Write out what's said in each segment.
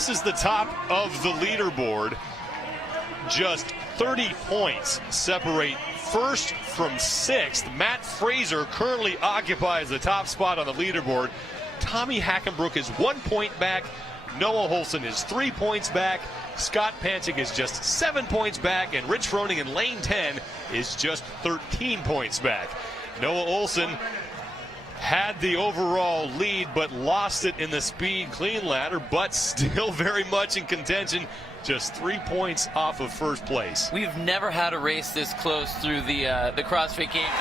this is the top of the leaderboard. Just 30 points separate first from sixth. Matt Fraser currently occupies the top spot on the leaderboard. Tommy Hackenbrook is 1 point back. Noah Holson is 3 points back. Scott Panchik is just 7 points back. And Rich Froning in lane 10 is just 13 points back. Noah Olson had the overall lead, but lost it in the speed clean ladder, but still very much in contention. Just 3 points off of first place. We've never had a race this close through the CrossFit Games.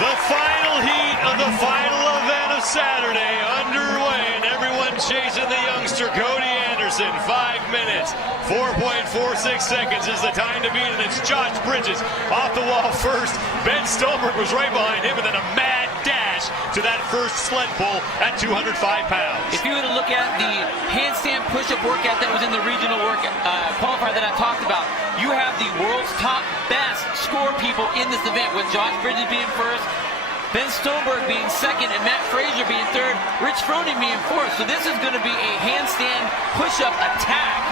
The final heat of the final event of Saturday underway, and everyone chasing the youngster Cody Anderson. 5 minutes, 4.46 seconds is the time to beat, and it's Josh Bridges off the wall first. Ben Stoneberg was right behind him, and then a mad dash to that first sled pull at 205 pounds. If you were to look at the handstand push-up workout that was in the regional qualifier that I talked about, you have the world's top best score people in this event, with Josh Bridges being first, Ben Stoneberg being second, and Matt Fraser being third, Rich Froning being fourth. So this is going to be a handstand push-up attack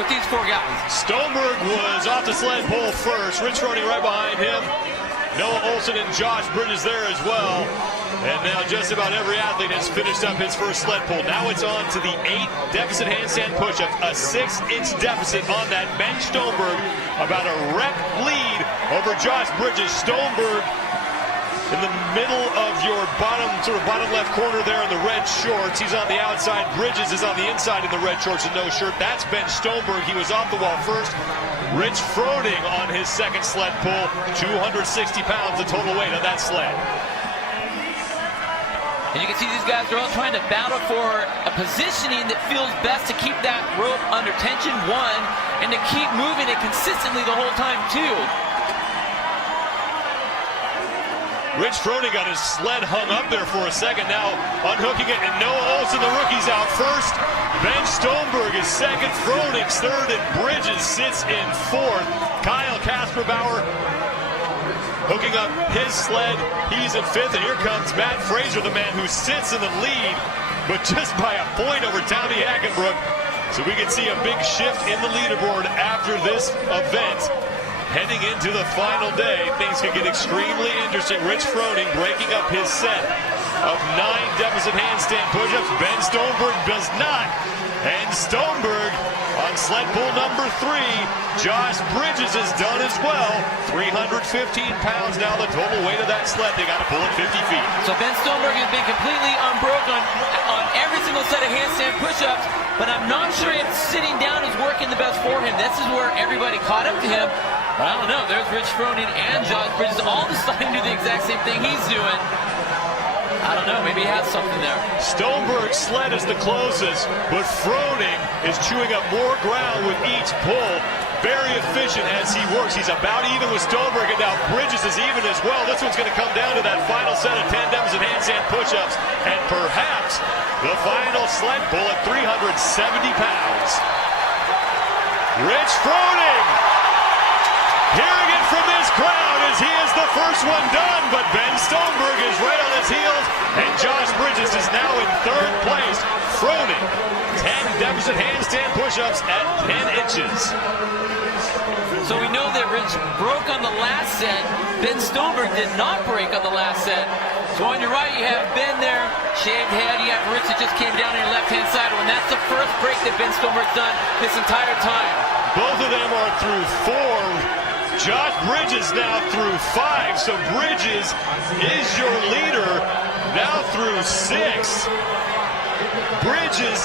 with these four guys. Stoneberg was off the sled pull first, Rich Froning right behind him. Noah Olson and Josh Bridges there as well. And now just about every athlete has finished up his first sled pull. Now it's on to the 8 deficit handstand push-ups, a 6-inch deficit on that. Ben Stoneberg about a rep lead over Josh Bridges. Stoneberg in the middle of your bottom left corner there in the red shorts. He's on the outside. Bridges is on the inside in the red shorts and no shirt. That's Ben Stoneberg. He was off the wall first. Rich Froning on his second sled pull. 260 pounds the total weight of that sled. And you can see these guys are all trying to battle for a positioning that feels best to keep that rope under tension, one, and to keep moving it consistently the whole time, two. Rich Froning got his sled hung up there for a second, now unhooking it, and Noah Olson, the rookie's out first. Ben Stoneberg is second, Froning's third, and Bridges sits in fourth. Kyle Kasperbauer hooking up his sled, he's in fifth, and here comes Matt Fraser, the man who sits in the lead, but just by a point over Tommy Hackenbrook. So we can see a big shift in the leaderboard after this event. Heading into the final day, things could get extremely interesting. Rich Froning breaking up his set of 9 deficit handstand push-ups. Ben Stoneberg does not. And Stoneberg on sled pull number 3. Josh Bridges is done as well. 315 pounds now the total weight of that sled. They got to pull it 50 feet. So Ben Stoneberg has been completely unbroken on every single set of handstand push-ups, but I'm not sure if sitting down is working the best for him. This is where everybody caught up to him. But I don't know, there's Rich Froning and Josh Bridges all deciding to do the exact same thing he's doing. I don't know, maybe he has something there. Stoneberg's sled is the closest, but Froning is chewing up more ground with each pull. Very efficient as he works. He's about even with Stoneberg, and now Bridges is even as well. This one's going to come down to that final set of 10 deficit handstand push-ups, and perhaps the final sled pull at 370 pounds. Rich Froning! Hearing it from this crowd as he is the first one done, but Ben Stoneberg is right on his heels, and Josh Bridges is now in third place. Froning, 10 deficit handstand push-ups at 10 inches. So we know that Rich broke on the last set. Ben Stoneberg did not break on the last set. So on your right, you have Ben there, shaved head. You have Rich that just came down on your left-hand side. And that's the first break that Ben Stoneberg's done this entire time. Both of them are through 4. Josh Bridges now through 5, so Bridges is your leader now through 6. Bridges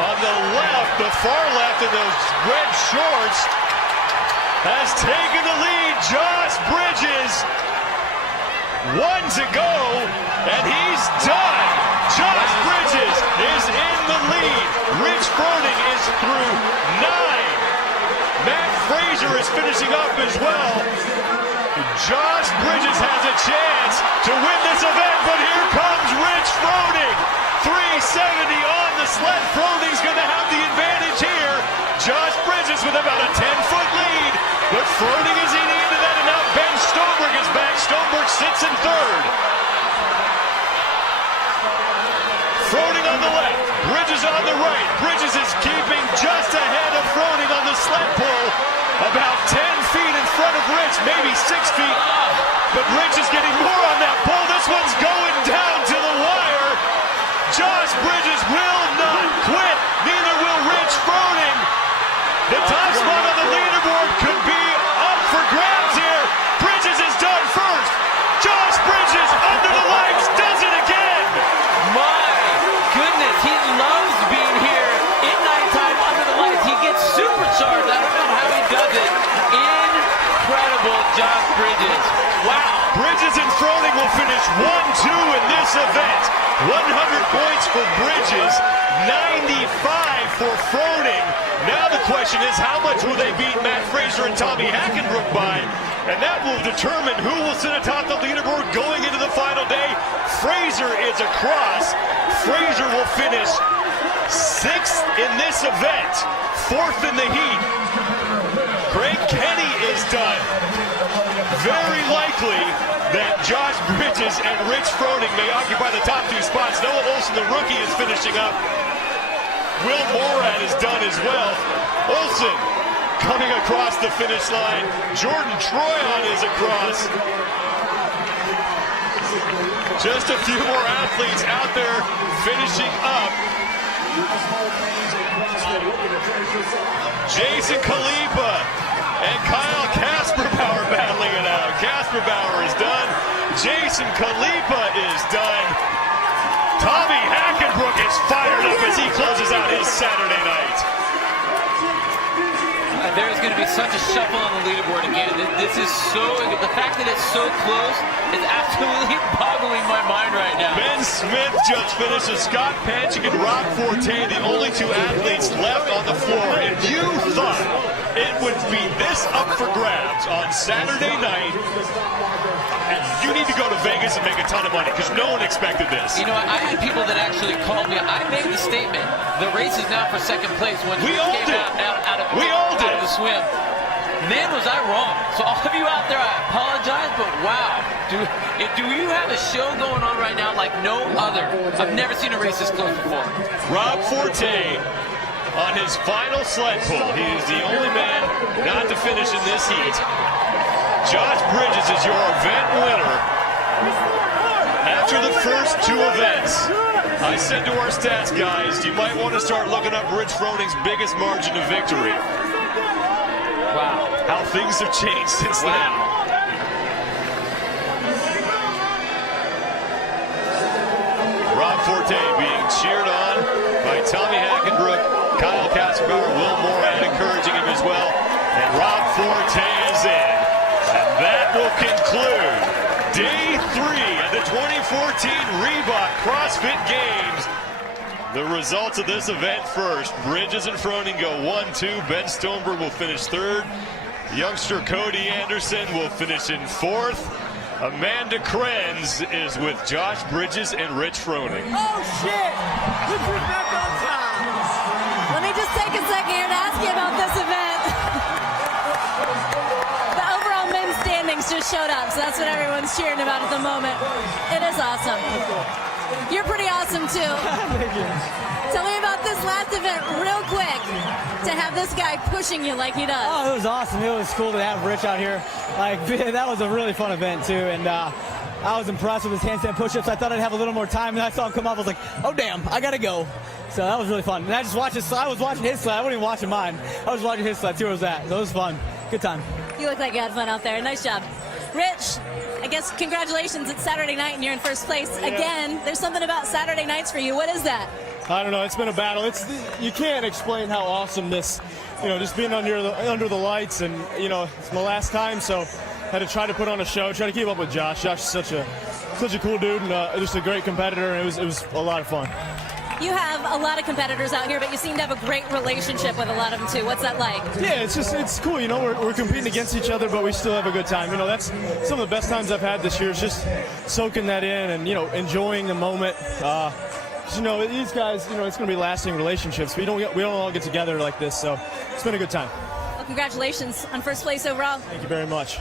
on the left, the far left in those red shorts, has taken the lead. Josh Bridges, 1 to go, and he's done. Josh Bridges is in the lead. Rich Froning is through 9. Matt Fraser is finishing up as well. Josh Bridges has a chance to win this event, but here comes Rich Froning. 370 on the sled. Froning's going to have the advantage here. Josh Bridges with about a 10-foot lead, but Froning is eating into that, and now Ben Stoneberg is back. Stoneberg sits in third. Froning on the left, Bridges on the right. Bridges is keeping just ahead of Froning on the sled pull. About 10 feet in front of Rich, maybe 6 feet. But Rich is getting more on that pull. This one's going down to the wire. Josh Bridges will not quit. Neither will Rich Froning. The top spot on the leaderboard could be up for grabs here. Bridges is done first. Josh Bridges under the lights does it again. My goodness, he loves being here in nighttime under the lights. He gets supercharged. I don't know how he does it. Incredible, Josh Bridges. Wow. Bridges and Froning will finish 1-2 in this event. 100 points for Bridges, 95 for Froning. Now the question is, how much will they beat Matt Fraser and Tommy Hackenbrook by? And that will determine who will sit atop the leaderboard going into the final day. Fraser is across. Fraser will finish 6th in this event, 4th in the heat. Craig Kenny is done. Very likely that Josh Bridges and Rich Froning may occupy the top 2 spots. Noah Olsen, the rookie, is finishing up. Will Morad is done as well. Olsen coming across the finish line. Jordan Troyon is across. Just a few more athletes out there finishing up. Jason Khalipa and Kyle Kasperbauer battling it out. Kasperbauer is done. Jason Khalipa is done. Tommy Hackenbrook is fired up as he closes out his Saturday night. There's going to be such a shuffle on the leaderboard again. This is the fact that it's so close is absolutely boggling my mind right now. Ben Smith just finishes. Scott Panchik and Rob Forte, the only 2 athletes left on the floor. If you thought it would be this up for grabs on Saturday night, you need to go to Vegas and make a ton of money because no one expected this. You know, I had people that actually called me. I made the statement, the race is now for 2nd place when we all came did. out of the swim. Man, was I wrong. So all of you out there, I apologize, but wow. Do you have a show going on right now like no other? I've never seen a race this close before. Rob Forte on his final sled pull. He is the only man not to finish in this heat. Josh Bridges is your event winner. After the first 2 events, I said to our stats guys, you might want to start looking up Rich Froning's biggest margin of victory. Wow. How things have changed since then. Rob Forte being cheered on by Tommy Hackenbrook, Kyle Kasperbauer, Will Morad encouraging him as well. And Rob Forte is in. And that will conclude Day 3 of the 2014 Reebok CrossFit Games. The results of this event first. Bridges and Froning go 1-2. Ben Stoneberg will finish 3rd. Youngster Cody Anderson will finish in 4th. Amanda Krenz is with Josh Bridges and Rich Froning. Oh, shit! Look who's back on time! Let me just take a second here to ask you about this event. The overall men's standings just showed up, so that's what everyone's cheering about at the moment. It is awesome. You're pretty awesome, too. Tell me about this last event real quick, to have this guy pushing you like he does. Oh, it was awesome. It was cool to have Rich out here. Like, that was a really fun event, too, and I was impressed with his handstand push-ups. I thought I'd have a little more time, and I saw him come up. I was like, oh, damn, I got to go. So that was really fun. And I just watched I was watching his sled. I wasn't even watching mine. I was watching his sled, see where it was at. So it was fun. Good time. You look like you had fun out there. Nice job. Rich, I guess congratulations. It's Saturday night, and you're in first place. Again, there's something about Saturday nights for you. What is that? I don't know. It's been a battle. You can't explain how awesome this, just being under the lights, and it's my last time, so had to try to put on a show, try to keep up with Josh. Josh is such a cool dude and just a great competitor, and it was a lot of fun. You have a lot of competitors out here, but you seem to have a great relationship with a lot of them too. What's that like? Yeah, it's cool. We're competing against each other, but we still have a good time. That's some of the best times I've had this year. Is just soaking that in and enjoying the moment. These guys, it's going to be lasting relationships. We don't all get together like this, so it's been a good time. Well, congratulations on first place overall. Thank you very much.